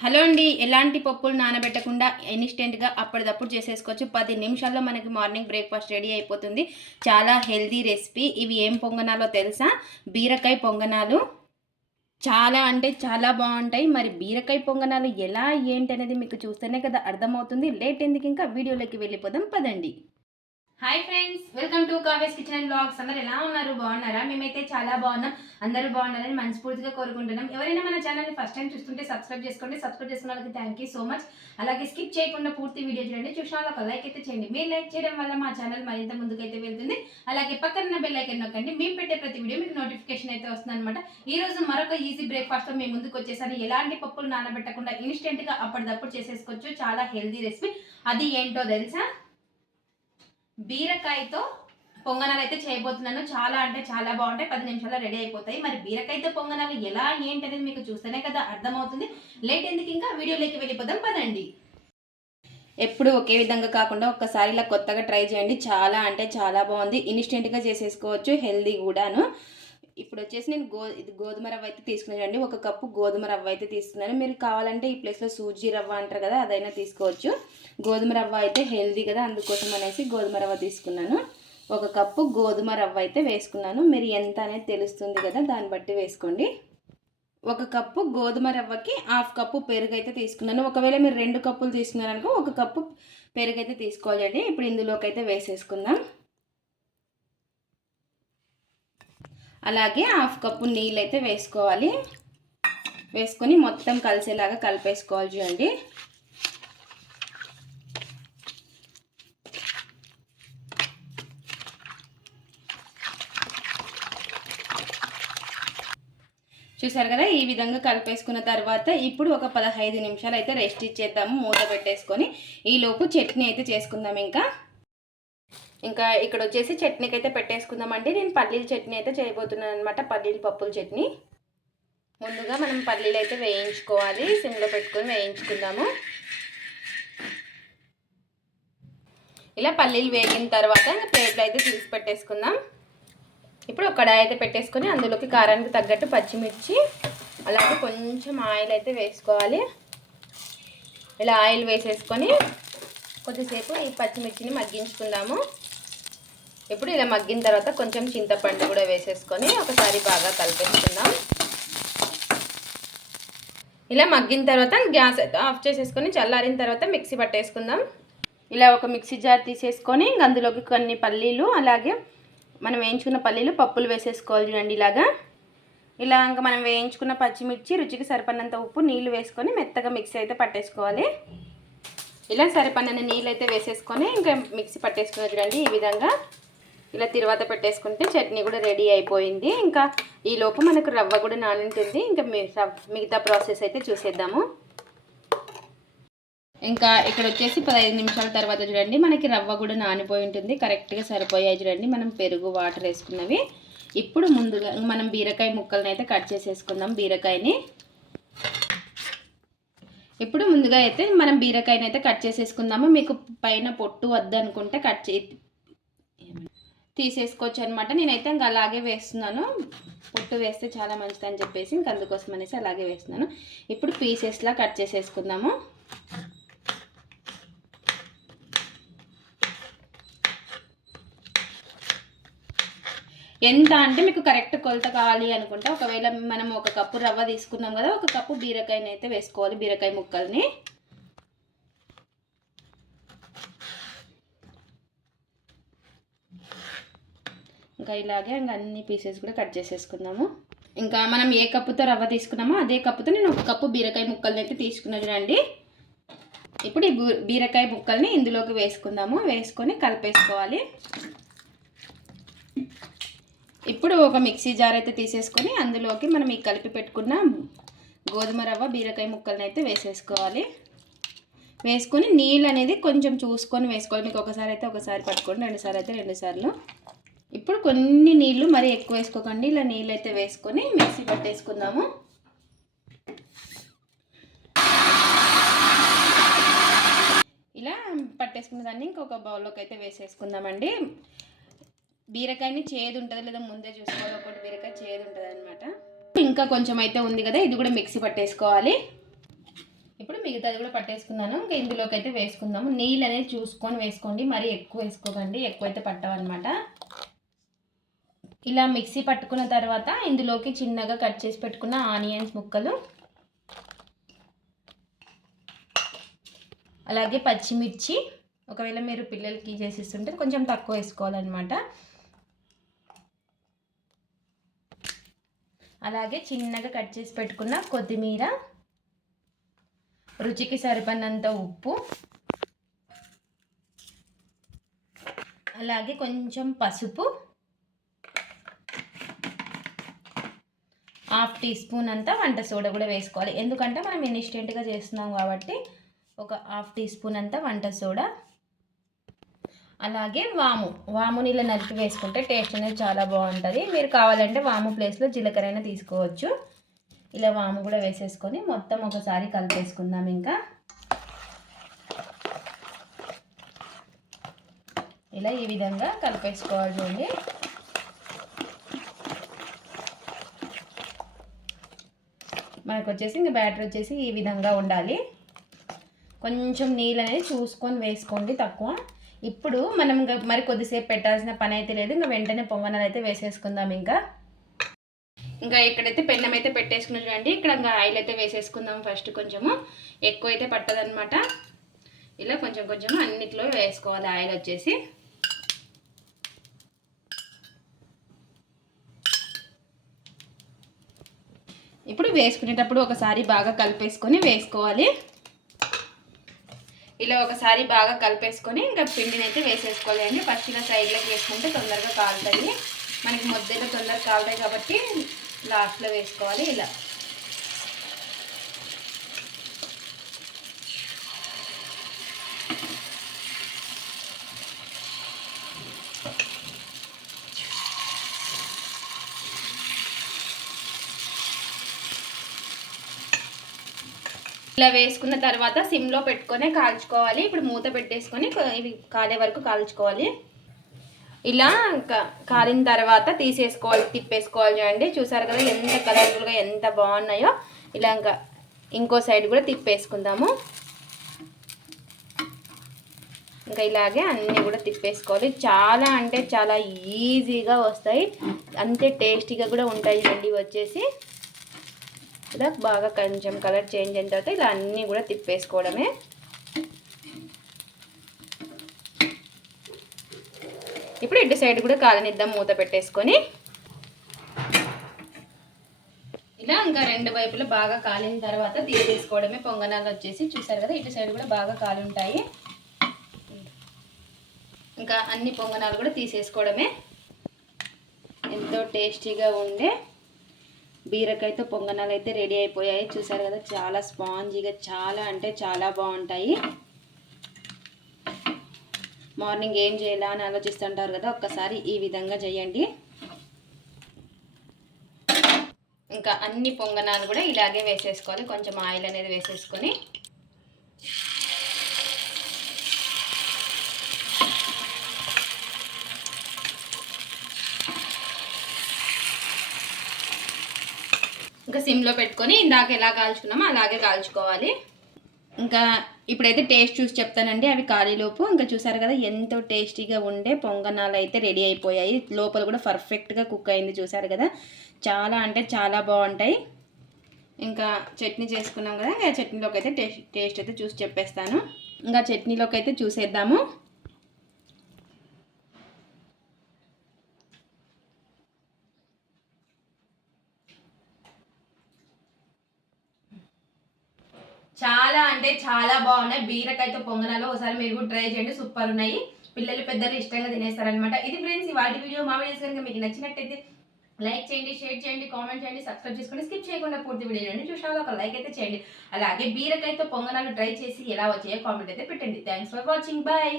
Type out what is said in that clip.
Hello అండి ఎలాంటి పప్పులు నానబెట్టకుండా ఇన్స్టెంట్గా అప్పటిదప్పుడు చేసేసుకోవచ్చు. పది నిమిషాల్లో మనకి మార్నింగ్ బ్రేక్ఫాస్ట్ రెడీ అయిపోతుంది. చాలా హెల్దీ రెసిపీ. ఇవి ఏం పొంగనాలో తెలుసా? బీరకాయ పొంగనాలు. చాలా అంటే చాలా బాగుంటాయి. మరి బీరకాయ పొంగనాలు ఎలా ఏంటి అనేది మీకు చూస్తేనే కదా అర్థమవుతుంది. లేట్ ఎందుకు ఇంకా? వీడియోలోకి వెళ్ళిపోదాం. పదండి. Hi friends welcome to Kavya's kitchen and blogs అందరు ఎలా ఉన్నారు? బాగున్నారా? మేమైతే చాలా బాగున్నాం. అందరూ బాగున్నారని మనస్ఫూర్తిగా కోరుకుంటున్నాం. ఎవరైనా మన ఛానల్ని ఫస్ట్ టైం చూస్తుంటే సబ్స్క్రైబ్ చేసుకోండి. సబ్స్క్రైబ్ చేసుకున్న వాళ్ళకి థ్యాంక్ యూ సో మచ్ అలాగే స్కిప్ చేయకుండా పూర్తి వీడియో చూడండి. చూసిన వాళ్ళకి ఒక లైక్ అయితే చేయండి. మీరు లైక్ చేయడం వల్ల మా ఛానల్ మరింత ముందుకైతే వెళ్తుంది. అలాగే పక్కన బెల్ ఐకన్ నొక్కండి. మేము పెట్టే ప్రతి వీడియో మీకు నోటిఫికేషన్ అయితే వస్తుంది అనమాట ఈ రోజు మరొక ఈజీ బ్రేక్ఫాస్ట్తో మేము ముందుకు వచ్చేసాను. ఎలాంటి పప్పులు నానబెట్టకుండా ఇన్స్టెంట్గా అప్పటిదప్పుడు చేసేసుకోవచ్చు చాలా హెల్దీ రెసిపీ అది ఏంటో తెలుసా? బీరకాయతో పొంగనాలు అయితే చేయబోతున్నాను. చాలా అంటే చాలా బాగుంటాయి. పది నిమిషాల్లో రెడీ అయిపోతాయి. మరి బీరకాయతో పొంగనాలు ఎలా ఏంటి అనేది మీకు చూస్తేనే కదా అర్థమవుతుంది. లేట్ ఎందుకు ఇంకా? వీడియోలోకి వెళ్ళిపోదాం. పదండి. ఎప్పుడు ఒకే విధంగా కాకుండా ఒక్కసారి ఇలా కొత్తగా ట్రై చేయండి. చాలా అంటే చాలా బాగుంది. ఇన్స్టెంట్గా చేసేసుకోవచ్చు. హెల్దీ కూడాను. ఇప్పుడు వచ్చేసి నేను గో ఇది గోధుమ రవ్వ అయితే తీసుకున్నానండి. ఒక కప్పు గోధుమ రవ్వ అయితే తీసుకున్నాను. మీరు కావాలంటే ఈ ప్లేస్లో సూజీ రవ్వ అంటారు కదా అదైనా తీసుకోవచ్చు. గోధుమ రవ్వ అయితే హెల్దీ కదా అందుకోసం అనేసి గోధుమ రవ్వ తీసుకున్నాను. ఒక కప్పు గోధుమ రవ్వ అయితే వేసుకున్నాను. మీరు ఎంత అనేది తెలుస్తుంది కదా దాన్ని బట్టి వేసుకోండి. ఒక కప్పు గోధుమ రవ్వకి హాఫ్ కప్పు పెరుగు అయితే తీసుకున్నాను. ఒకవేళ మీరు రెండు కప్పులు తీసుకున్నారనుకో ఒక కప్పు పెరుగు అయితే తీసుకోవాలండి. ఇప్పుడు ఇందులోకి అయితే వేసేసుకుందాం. అలాగే హాఫ్ కప్పు నీళ్ళు అయితే వేసుకోవాలి. వేసుకొని మొత్తం కలిసేలాగా కలిపేసుకోవాలి చూడండి. చూసారు కదా ఈ విధంగా కలిపేసుకున్న తర్వాత ఇప్పుడు ఒక పదహైదు నిమిషాలు అయితే రెస్ట్ ఇచ్చేద్దాము మూత పెట్టేసుకొని. ఈలోపు చట్నీ అయితే చేసుకుందాం ఇంకా. ఇంకా ఇక్కడ వచ్చేసి చట్నీకి అయితే పెట్టేసుకుందామండి. నేను పల్లీల చట్నీ అయితే చేయబోతున్నాను అనమాట పల్లీల పప్పుల చట్నీ. ముందుగా మనం పల్లీలు అయితే వేయించుకోవాలి. సిమ్లో పెట్టుకొని వేయించుకుందాము. ఇలా పల్లీలు వేగిన తర్వాత ప్లేట్లో అయితే తీసి పెట్టేసుకుందాం. ఇప్పుడు ఒక కడాయి అయితే పెట్టేసుకొని అందులోకి కారానికి తగ్గట్టు పచ్చిమిర్చి అలాగే కొంచెం ఆయిల్ అయితే వేసుకోవాలి. ఇలా ఆయిల్ వేసేసుకొని కొద్దిసేపు ఈ పచ్చిమిర్చిని మగ్గించుకుందాము. ఇప్పుడు ఇలా మగ్గిన తర్వాత కొంచెం చింతపండు కూడా వేసేసుకొని ఒకసారి బాగా కలిపేసుకుందాం. ఇలా మగ్గిన తర్వాత గ్యాస్ అయితే ఆఫ్ చేసేసుకొని చల్లారిన తర్వాత మిక్సీ పట్టేసుకుందాం. ఇలా ఒక మిక్సీ జార్ తీసేసుకొని అందులోకి కొన్ని పల్లీలు అలాగే మనం వేయించుకున్న పల్లీలు పప్పులు వేసేసుకోవాలి చూడండి ఇలాగా. ఇలా ఇంకా మనం వేయించుకున్న పచ్చిమిర్చి రుచికి సరిపడినంత ఉప్పు నీళ్ళు వేసుకొని మెత్తగా మిక్సీ అయితే పట్టేసుకోవాలి. ఇలా సరిపడిన నీళ్ళు అయితే వేసేసుకొని ఇంకా మిక్సీ పట్టేసుకుని చూడండి ఈ విధంగా. ఇలా తిరువాత పెట్టేసుకుంటే చట్నీ కూడా రెడీ అయిపోయింది. ఇంకా ఈ లోపు మనకు రవ్వ కూడా నానుంటుంది. ఇంకా మిగతా ప్రాసెస్ అయితే చూసేద్దాము. ఇంకా ఇక్కడ వచ్చేసి పదహైదు నిమిషాల తర్వాత చూడండి మనకి రవ్వ కూడా నానిపోయి ఉంటుంది. కరెక్ట్గా సరిపోయాయి చూడండి. మనం పెరుగు వాటర్ వేసుకున్నవి. ఇప్పుడు ముందుగా మనం బీరకాయ ముక్కలను అయితే కట్ చేసేసుకుందాం బీరకాయని. ఇప్పుడు ముందుగా అయితే మనం బీరకాయని అయితే కట్ చేసేసుకుందాము. మీకు పైన పొట్టు వద్దనుకుంటే కట్ చే తీసేసుకోవచ్చు అనమాట నేనైతే ఇంకా అలాగే వేస్తున్నాను. పొట్టు వేస్తే చాలా మంచిది అని చెప్పేసి ఇంక అందుకోసం అనేసి అలాగే వేస్తున్నాను. ఇప్పుడు పీసెస్లా కట్ చేసేసుకుందాము. ఎంత అంటే మీకు కరెక్ట్ కొలత కావాలి అనుకుంటే ఒకవేళ మనం ఒక కప్పు రవ్వ తీసుకున్నాం కదా ఒక కప్పు బీరకాయని అయితే వేసుకోవాలి బీరకాయ ముక్కల్ని. ఇంకా ఇలాగే ఇంకా అన్ని పీసెస్ కూడా కట్ చేసేసుకుందాము. ఇంకా మనం ఏ కప్పుతో రవ్వ తీసుకున్నామో అదే కప్పుతో నేను ఒక కప్పు బీరకాయ ముక్కల్ని అయితే తీసుకున్నది రండి ఇప్పుడు ఈ బీరకాయ ముక్కల్ని ఇందులోకి వేసుకుందాము. వేసుకొని కలిపేసుకోవాలి. ఇప్పుడు ఒక మిక్సీ జార్ అయితే తీసేసుకొని అందులోకి మనం ఈ కలిపి పెట్టుకున్న గోధుమ రవ్వ బీరకాయ ముక్కల్ని అయితే వేసేసుకోవాలి. వేసుకొని నీళ్ళు అనేది కొంచెం చూసుకొని వేసుకోవాలి. మీకు ఒకసారి అయితే ఒకసారి పట్టుకోండి. రెండుసార్లు అయితే రెండుసార్లు ఇప్పుడు కొన్ని నీళ్ళు మరి ఎక్కువ వేసుకోకండి. ఇలా నీళ్ళు అయితే వేసుకొని మిక్సీ పట్టేసుకుందాము. ఇలా పట్టేసుకున్న దాన్ని ఇంకొక బౌల్లోకి అయితే వేసేసుకుందామండి. బీరకాయని చేదు ఉంటుంది లేదా ముందే చూసుకోవాలి. ఒకటి బీరకాయ చేదు ఉంటుంది అనమాట ఇంకా కొంచెం అయితే ఉంది కదా ఇది కూడా మిక్సీ పట్టేసుకోవాలి. ఇప్పుడు మిగతాది కూడా పట్టేసుకున్నాను. ఇంకా ఇందులోకి అయితే వేసుకుందాము. నీళ్ళు అనేది చూసుకొని వేసుకోండి. మరీ ఎక్కువ వేసుకోకండి. ఎక్కువైతే పట్టవన్నమాట. ఇలా మిక్సీ పట్టుకున్న తర్వాత ఇందులోకి చిన్నగా కట్ చేసి పెట్టుకున్న ఆనియన్స్ ముక్కలు. అలాగే పచ్చిమిర్చి ఒకవేళ మీరు పిల్లలకి చేసిస్తుంటే కొంచెం తక్కువ వేసుకోవాలన్నమాట. అలాగే చిన్నగా కట్ చేసి పెట్టుకున్న కొత్తిమీర రుచికి సరిపడినంత ఉప్పు. అలాగే కొంచెం పసుపు. హాఫ్ టీ స్పూన్ అంతా వంట సోడా కూడా వేసుకోవాలి. ఎందుకంటే మనం ఇన్స్టెంట్గా చేస్తున్నాం కాబట్టి ఒక హాఫ్ టీ స్పూన్ అంతా వంట సోడా అలాగే వాము. వాము నీళ్ళ నలిపి వేసుకుంటే టేస్ట్ అనేది చాలా బాగుంటుంది. మీరు కావాలంటే వాము ప్లేస్లో జీలకర్ర అయినా తీసుకోవచ్చు. ఇలా వాము కూడా వేసేసుకొని మొత్తం ఒకసారి కలిపేసుకుందాం ఇంకా. ఇలా ఈ విధంగా కలిపేసుకోవాలి మనకు వచ్చేసి ఇంకా బ్యాటర్ వచ్చేసి ఈ విధంగా ఉండాలి. కొంచెం నీళ్ళు అనేది చూసుకొని వేసుకోండి తక్కువ. ఇప్పుడు మనం ఇంకా మరి కొద్దిసేపు పెట్టాల్సిన పని అయితే లేదు. ఇంకా వెంటనే పొంగనాలు అయితే వేసేసుకుందాం ఇంకా. ఇంకా ఇక్కడైతే పెన్నం అయితే పెట్టేసుకున్నాం చూడండి. ఇక్కడ ఇంకా ఆయిల్ అయితే వేసేసుకుందాం ఫస్ట్ కొంచెము. ఎక్కువ అయితే పట్టదనమాట ఇలా కొంచెం కొంచెం అన్నిట్లో వేసుకోవాలి ఆయిల్ వచ్చేసి. ఇప్పుడు వేసుకునేటప్పుడు ఒకసారి బాగా కలిపేసుకొని వేసుకోవాలి. ఇలా ఒకసారి బాగా కలిపేసుకొని ఇంకా పిండిని అయితే వేసేసుకోవాలి అండి. ఫస్ట్ ఇలా సైడ్లోకి వేసుకుంటే తొందరగా కాలుతుంది మనకి ముద్దలో తొందరగా కాలుతాయి కాబట్టి లాస్ట్లో వేసుకోవాలి ఇలా. ఇలా వేసుకున్న తర్వాత సిమ్లో పెట్టుకొని కాల్చుకోవాలి. ఇప్పుడు మూత పెట్టేసుకొని ఇవి కాలే వరకు కాల్చుకోవాలి. ఇలా కాలిన తర్వాత తీసేసుకోవాలి తిప్పేసుకోవాలి చూడండి. చూసారు కదా ఎంత కలర్ఫుల్గా ఎంత బాగున్నాయో. ఇలా ఇంకా ఇంకో సైడ్ కూడా తిప్పేసుకుందాము. ఇంకా ఇలాగే అన్నీ కూడా తిప్పేసుకోవాలి. చాలా అంటే చాలా ఈజీగా వస్తాయి. అంతే టేస్టీగా కూడా ఉంటాయి ఇవన్నీ వచ్చేసి. ఇలా బాగా కొంచెం కలర్ చేంజ్ అయిన తర్వాత ఇలా అన్నీ కూడా తిప్పేసుకోవడమే. ఇప్పుడు ఇటు సైడ్ కూడా కాలనిద్దాం మూత పెట్టేసుకొని. ఇలా ఇంకా రెండు వైపులు బాగా కాలిన తర్వాత తీసేసుకోవడమే. పొంగనాలు వచ్చేసి చూసారు కదా ఇటు సైడ్ కూడా బాగా కాలి ఉంటాయి. ఇంకా అన్ని పొంగనాలు కూడా తీసేసుకోవడమే. ఎంతో టేస్టీగా ఉండే బీరకాయతో పొంగనాలు అయితే రెడీ అయిపోయాయి. చూసారు కదా చాలా స్పాంజీగా చాలా అంటే చాలా బాగుంటాయి. మార్నింగ్ ఏం చేయాలా అని ఆలోచిస్తుంటారు కదా ఒక్కసారి ఈ విధంగా చేయండి. ఇంకా అన్ని పొంగనాలు కూడా ఇలాగే వేసేసుకోవాలి. కొంచెం ఆయిల్ అనేది వేసేసుకొని ఇంకా సిమ్లో పెట్టుకొని ఇందాక ఎలా కాల్చుకున్నామో అలాగే కాల్చుకోవాలి. ఇంకా ఇప్పుడైతే టేస్ట్ చూసి చెప్తానండి అవి ఖాళీలోపు ఇంకా చూసారు కదా ఎంతో టేస్టీగా ఉండే పొంగనాలు అయితే రెడీ అయిపోయాయి. లోపల కూడా పర్ఫెక్ట్గా కుక్ అయింది చూసారు కదా. చాలా అంటే చాలా బాగుంటాయి. ఇంకా చట్నీ చేసుకున్నాం కదా ఇంకా చట్నీలోకి అయితే టేస్ట్ టేస్ట్ అయితే చూసి చెప్పేస్తాను. ఇంకా చట్నీలోకి అయితే చూసేద్దాము చాలా అంటే చాలా బాగున్నాయి. బీరకాయతో పొంగనాలు ఒకసారి మీరు కూడా ట్రై చేయండి. సూపర్ ఉన్నాయి. పిల్లలు పెద్దలు ఇష్టంగా తినేస్తారనమాట ఇది ఫ్రెండ్స్ వాటి వీడియో మా వీడియోస్ కనుక మీకు నచ్చినట్టయితే లైక్ చేయండి షేర్ చేయండి కామెంట్ చేయండి సబ్స్క్రైబ్ చేసుకోండి స్కిప్ చేయకుండా పూర్తి వీడియో చూసినా ఒక లైక్ అయితే చేయండి. అలాగే బీరకాయతో పొంగనాలు ట్రై చేసి ఎలా వచ్చాయో కామెంట్ అయితే పెట్టండి. Thanks for watching bye